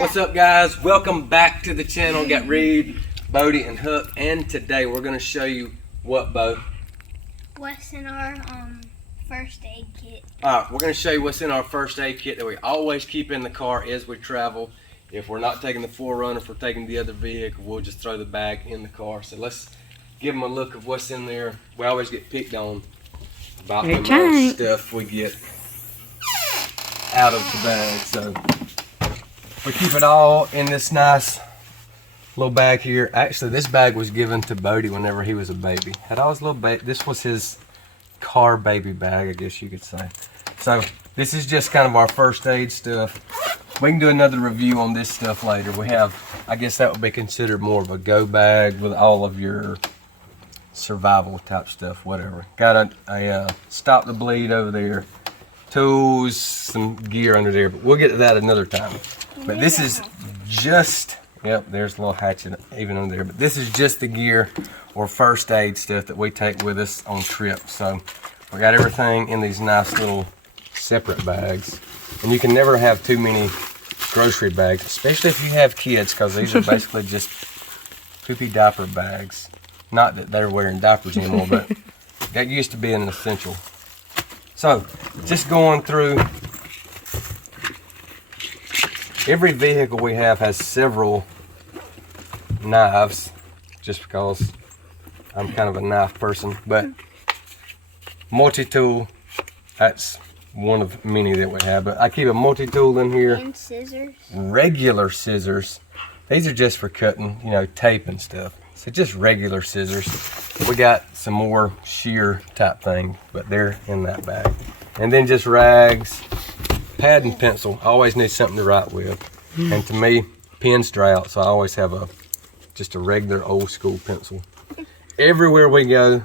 What's up, guys? Welcome back to the channel. Got Reed, Bodie, and Hook, and today we're going to show you what, Bo? What's in our first aid kit. Alright, we're going to show you what's in our first aid kit that we always keep in the car as we travel. If we're not taking the 4Runner, if we're taking the other vehicle, we'll just throw the bag in the car. So let's give them a look of what's in there. We always get picked on about the amount of stuff we get out of the bag. So we keep it all in this nice little bag here. Actually, this bag was given to Bodie whenever he was a baby. Had all his little this was his car baby bag, I guess you could say. So this is just kind of our first aid stuff. We can do another review on this stuff later. We have, I guess that would be considered more of a go bag with all of your survival type stuff, whatever. Got a stop the bleed over there, tools, some gear under there, but we'll get to that another time. But this is just, yep, there's a little hatchet even under there, but this is just the gear or first aid stuff that we take with us on trips. So we got everything in these nice little separate bags. And you can never have too many grocery bags, especially if you have kids, because these are basically just poopy diaper bags. Not that they're wearing diapers anymore, but that used to be an essential. So, just going through, every vehicle we have has several knives, just because I'm kind of a knife person, but multi-tool, that's one of many that we have, but I keep a multi-tool in here. And scissors. Regular scissors. These are just for cutting, you know, tape and stuff. So just regular scissors. We got some more shear type thing, but they're in that bag. And then just rags, pad and pencil. I always need something to write with. And to me, pens dry out, so I always have just a regular old school pencil. Everywhere we go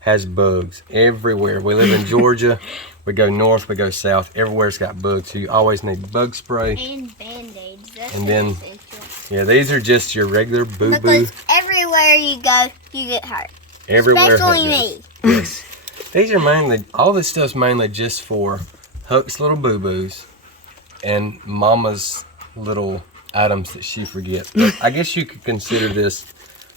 has bugs. Everywhere. We live in Georgia. We go north, we go south. Everywhere's got bugs, so you always need bug spray. And Band-Aids. That's And then, essential. yeah, these are just your regular boo-boo. Because everywhere you go, you get hurt. Everywhere. Especially me. Yes. These are mainly, all this stuff's mainly just for Hook's little boo-boos and Mama's little items that she forgets. But I guess you could consider this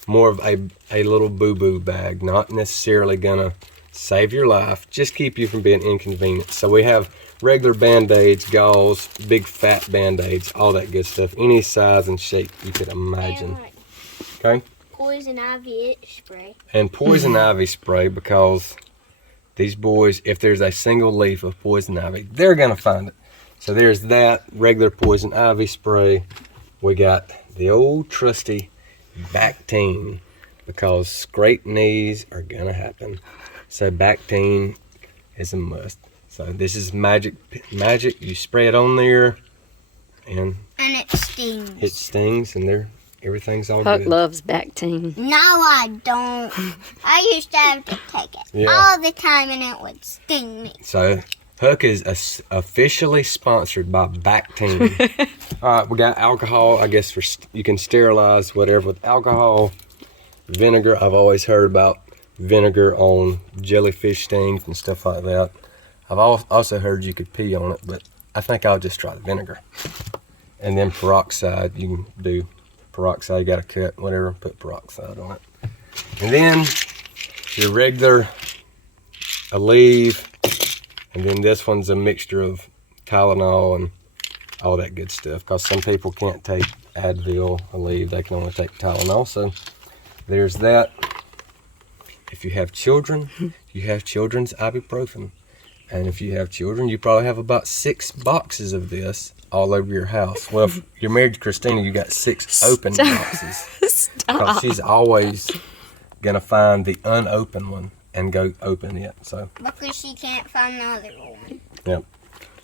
more of a little boo-boo bag, not necessarily gonna save your life, just keep you from being inconvenienced. So we have regular Band-Aids, gauze, big fat Band-Aids, all that good stuff, any size and shape you could imagine. Okay? Poison ivy spray. And poison ivy spray, because these boys, if there's a single leaf of poison ivy, they're gonna find it. So there's that regular poison ivy spray. We got the old trusty Bactine, because scraped knees are gonna happen. So Bactine is a must. So this is magic. You spray it on there, and it stings. It stings, and everything's all Huck good. loves Bactine. No, I don't. I used to have to take it all the time, and it would sting me. So Huck is officially sponsored by Bactine. All right, we got alcohol. I guess you can sterilize whatever with alcohol, vinegar. I've always heard about vinegar on jellyfish stings and stuff like that. I've also heard you could pee on it, but I think I'll just try the vinegar. And then peroxide, you can do peroxide, you got to cut, whatever, put peroxide on it. And then your regular Aleve, and then this one's a mixture of Tylenol and all that good stuff, because some people can't take Advil, Aleve, they can only take Tylenol, so there's that. If you have children, you have children's ibuprofen. And if you have children, you probably have about 6 boxes of this all over your house. Well, if you're married to Christina, you got 6 open boxes. Because she's always going to find the unopened one and go open it. So Because she can't find the other one. Yep.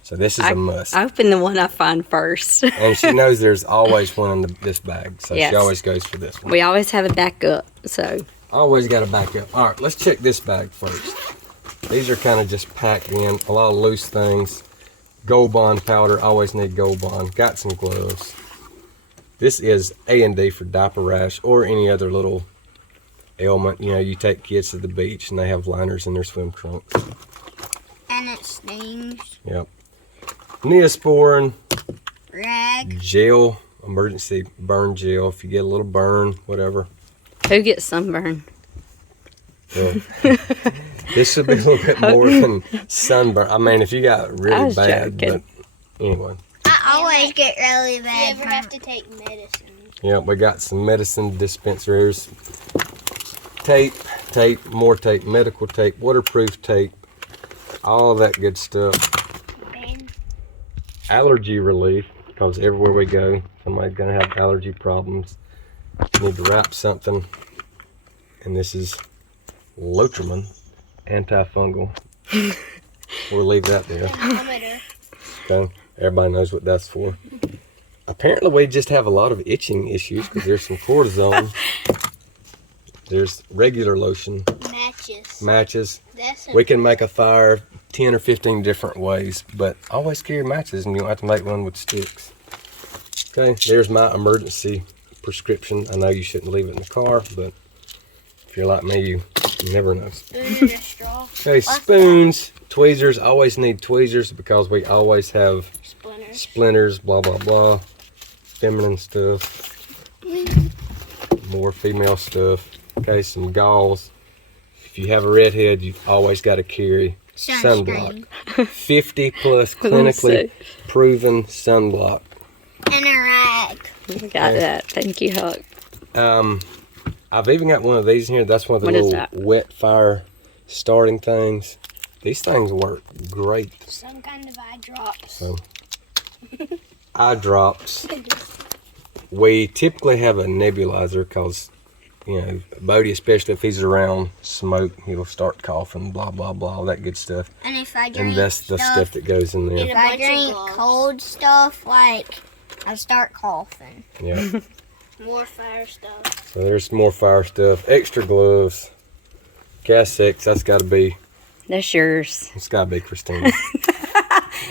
So this is a must. I open the one I find first. And she knows there's always one in this bag. So Yes. she always goes for this one. We always have a backup, so. Always got to back up. All right, let's check this bag first. These are kind of just packed in, a lot of loose things. Gold Bond powder, always need Gold Bond. Got some gloves. This is A&D for diaper rash or any other little ailment. You know, you take kids to the beach and they have liners in their swim trunks. And it stings. Yep. Neosporin, Rag. Gel, emergency burn gel. If you get a little burn, whatever. Who gets sunburn? Yeah. This should be a little bit more than sunburn. I mean, if you got I really was bad, joking. but anyway. I always get really You bad. ever have to take medicine? Yeah, we got some medicine dispensers. Tape, more tape, medical tape, waterproof tape, all that good stuff. Ben? Allergy relief, because everywhere we go, somebody's gonna have allergy problems. You need to wrap something. And this is Lotrimin antifungal. We'll leave that there. Thermometer. Okay, everybody knows what that's for. Apparently, we just have a lot of itching issues because there's some cortisone. There's regular lotion, Matches. matches. That's a We can make a fire 10 or 15 different ways, but always carry matches and you don't have to make one with sticks. Okay, there's my emergency prescription. I know you shouldn't leave it in the car, but if you're like me, you never know. spoon and a straw. Okay, spoons, tweezers. Always need tweezers because we always have Splinters. splinters, blah, blah, blah. Feminine stuff. More female stuff. Okay, some gauze. If you have a redhead, you've always got to carry sunblock. 50 plus clinically proven sunblock. And a rag. We got that. Thank you, Huck. I've even got one of these in here. That's one of the What is little that? wet fire starting things. These things work great. Some kind of eye drops. So, eye drops. We typically have a nebulizer because, you know, Bodie, especially if he's around smoke, he'll start coughing, blah, blah, blah, all that good stuff. And if I drink And that's the stuff that goes in there. And if a I bunch of drink gloves. cold stuff, like, I start coughing. Yeah. More fire stuff. So there's more fire stuff. Extra gloves. Gas X, that's got to be, That's yours. it's got to be Christina.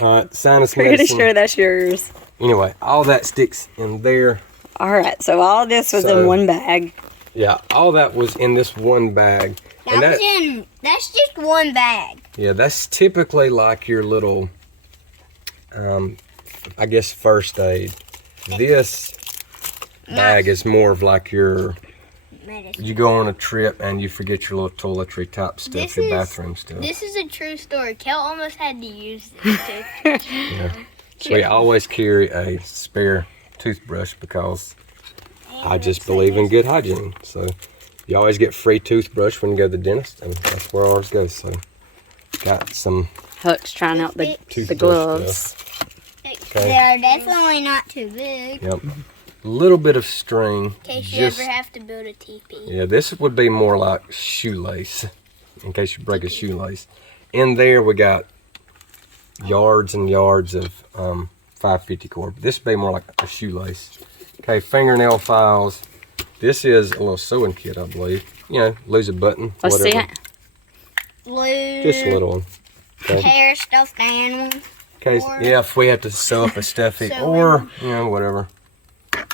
All right, sinus Pretty medicine. sure that's yours. Anyway, all that sticks in there. All right, so all this was So- in one bag. Yeah, all that was in this one bag. And That's just one bag. yeah, that's typically like your little, I guess, first aid. This bag is more of like your, Medicine. you go on a trip and you forget your little toiletry type stuff, This your is- bathroom stuff. This is a true story. Kel almost had to use this too. Yeah. So we always carry a spare toothbrush because I just believe in good hygiene. So you always get free toothbrush when you go to the dentist, and that's where ours goes. So got some Huck's trying out the Toothbrush gloves. Okay. They're definitely not too big. Yep. A little bit of string. In case you Just, ever have to build a teepee. yeah, this would be more like shoelace, in case you break a shoelace. In there we got yards and yards of 550 cord. This would be more like a shoelace. Okay, fingernail files. This is a little sewing kit, I believe. You know, lose a button, Let's see whatever. it. Blue. Just a little one. Okay. Hair stuffed animal. Okay, Or- yeah, if we have to sew up a stuffy Sew or, you know, whatever.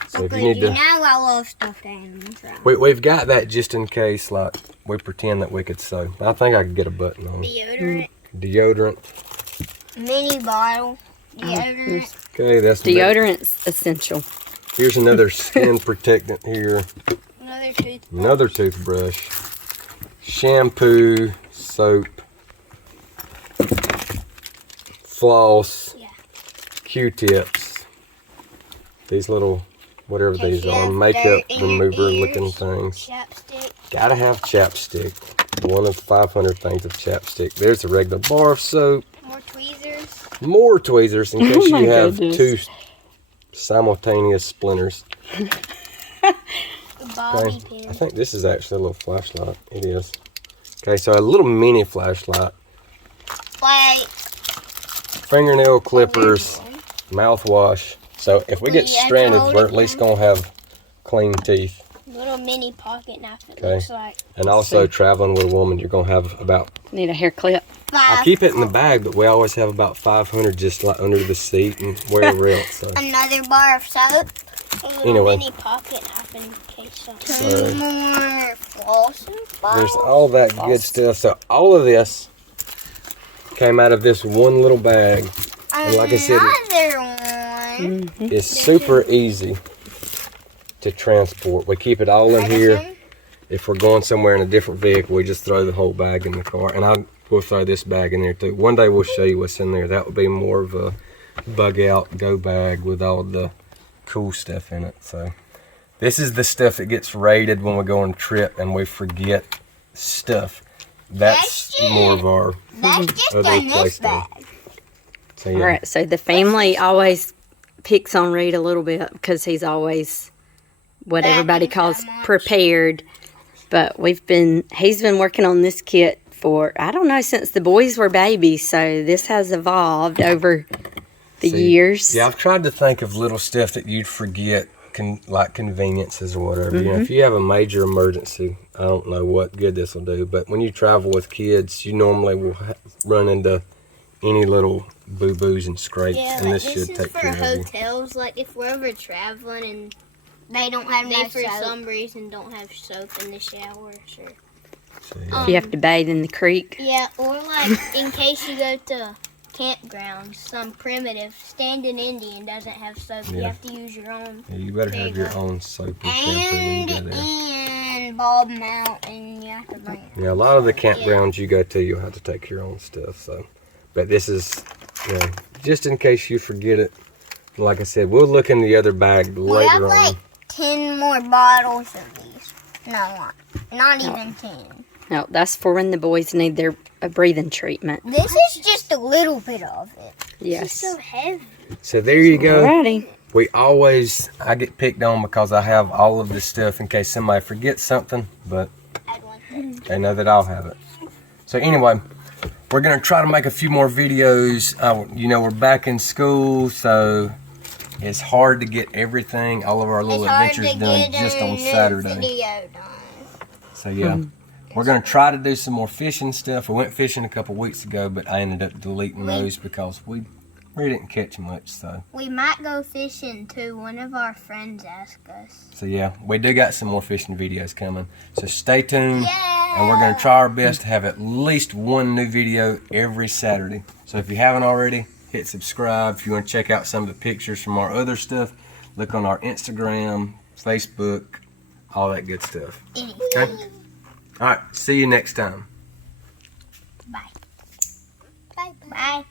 So if you need You to, know I love stuffed animals, right? we've got that just in case, like, we pretend that we could sew. I think I could get a button on it. Deodorant. Deodorant. Mini bottle. Deodorant. Okay, that's Deodorant's essential. Here's another skin protectant here. Another toothbrush. Another toothbrush. Shampoo, soap, floss, Yeah. Q-tips. These little, whatever Okay, these you are, have makeup dirt in your remover looking ears. things. Chapstick. Gotta have chapstick. One of 500 things of chapstick. There's a regular bar of soap. More tweezers. More tweezers in Oh case my you have goodness. two simultaneous splinters. A bobby Okay. pin. I think this is actually a little flashlight. It is. Okay, so a little mini flashlight. Like, Fingernail clippers. Mouthwash. So if we get Yeah, stranded, hold we're it at least going to have clean teeth. Little mini pocket knife. It Okay. looks like. And also see. traveling with a woman, you're going to have about, Need a hair clip. I 5. keep it in the bag, but we always have about 500 just like under the seat and wherever else. So. Another bar of soap. A little Anyway. mini pocket knife in case something. Two So- more flossing There's bottles. all that good stuff. So all of this came out of this one little bag. And like I said, Another one. is super easy to transport. We keep it all in here. If we're going somewhere in a different vehicle, we just throw the whole bag in the car. And we'll throw this bag in there too. One day we'll show you what's in there. That would be more of a bug out go bag with all the cool stuff in it. So this is the stuff that gets raided when we go on a trip and we forget stuff. That's more of our That's just other in play this stuff. bag. So yeah. All right, so the family always picks on Reed a little bit because he's always what Back everybody in calls time watch. prepared. But he's been working on this kit for, I don't know, since the boys were babies. So this has evolved over the years. Yeah, I've tried to think of little stuff that you'd forget, like conveniences or whatever. You know, if you have a major emergency, I don't know what good this will do, but when you travel with kids, you normally will run into any little boo-boos and scrapes, Yeah, and like this should is take for care of you. hotels. Like if we're ever traveling and They don't have they no for soap. some reason don't have soap in the shower, sure. So, yeah. If you have to bathe in the creek. Yeah, or like in case you go to campgrounds, some primitive standing Indian doesn't have soap. You Yeah. have to use your own. Yeah, you better There have you your go. own soap and shampoo when you And go there. in Bob Mountain, you have to bring. Yeah, a lot of the campgrounds you go to, you'll have to take your own stuff. So, but this is, you know, just in case you forget it. Like I said, we'll look in the other bag We have later on. like 10 more bottles of these. No, not even 10. No, that's for when the boys need their breathing treatment. This is just a little bit of it. It's Yes. so heavy. So there you go. Alrighty. I get picked on because I have all of this stuff in case somebody forgets something, but I'd want this. they know that I'll have it. So anyway, we're going to try to make a few more videos. You know, we're back in school, so it's hard to get everything, all of our little It's hard adventures to done get just a on new Saturday. video done. So yeah, we're going to try to do some more fishing stuff. We went fishing a couple weeks ago, but I ended up deleting those because we didn't catch much. So We might go fishing too. One of our friends asked us. yeah, we do got some more fishing videos coming. So stay tuned. Yeah. And we're going to try our best to have at least one new video every Saturday. So if you haven't already, hit subscribe. If you want to check out some of the pictures from our other stuff, look on our Instagram, Facebook, all that good stuff. Okay? All right, see you next time. Bye. Bye.